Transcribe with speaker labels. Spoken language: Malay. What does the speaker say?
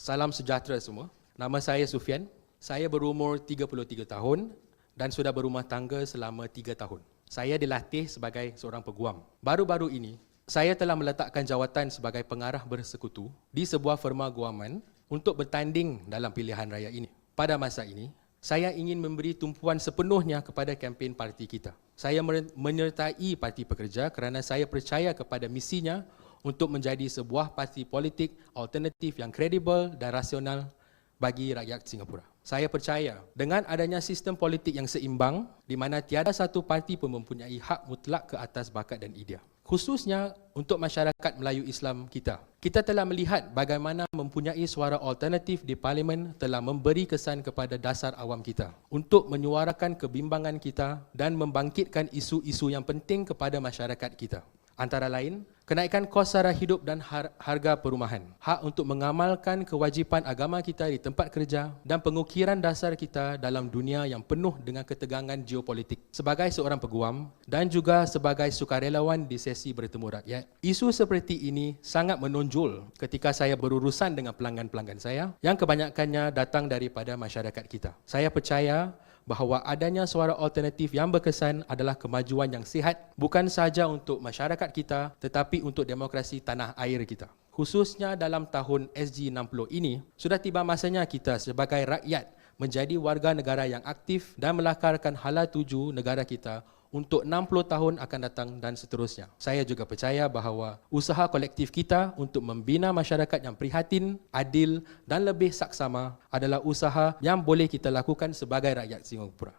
Speaker 1: Salam sejahtera semua. Nama saya Sufian. Saya berumur 33 tahun dan sudah berumah tangga selama 3 tahun. Saya dilatih sebagai seorang peguam. Baru-baru ini, saya telah meletakkan jawatan sebagai pengarah bersekutu di sebuah firma guaman untuk bertanding dalam pilihan raya ini. Pada masa ini, saya ingin memberi tumpuan sepenuhnya kepada kempen parti kita. Saya menyertai Parti Pekerja kerana saya percaya kepada misinya untuk menjadi sebuah parti politik alternatif yang kredibel dan rasional bagi rakyat Singapura. Saya percaya dengan adanya sistem politik yang seimbang di mana tiada satu parti pun mempunyai hak mutlak ke atas bakat dan idea. Khususnya untuk masyarakat Melayu Islam kita. Kita telah melihat bagaimana mempunyai suara alternatif di parlimen telah memberi kesan kepada dasar awam kita untuk menyuarakan kebimbangan kita dan membangkitkan isu-isu yang penting kepada masyarakat kita. Antara lain, kenaikan kos sara hidup dan harga perumahan, hak untuk mengamalkan kewajipan agama kita di tempat kerja dan pengukiran dasar kita dalam dunia yang penuh dengan ketegangan geopolitik. Sebagai seorang peguam dan juga sebagai sukarelawan di sesi bertemu rakyat, isu seperti ini sangat menonjol ketika saya berurusan dengan pelanggan-pelanggan saya yang kebanyakannya datang daripada masyarakat kita. Saya percaya bahawa adanya suara alternatif yang berkesan adalah kemajuan yang sihat bukan sahaja untuk masyarakat kita tetapi untuk demokrasi tanah air kita. Khususnya dalam tahun SG60 ini, sudah tiba masanya kita sebagai rakyat menjadi warga negara yang aktif dan melakarkan hala tuju negara kita untuk 60 tahun akan datang dan seterusnya. Saya juga percaya bahawa usaha kolektif kita untuk membina masyarakat yang prihatin, adil dan lebih saksama adalah usaha yang boleh kita lakukan sebagai rakyat Singapura.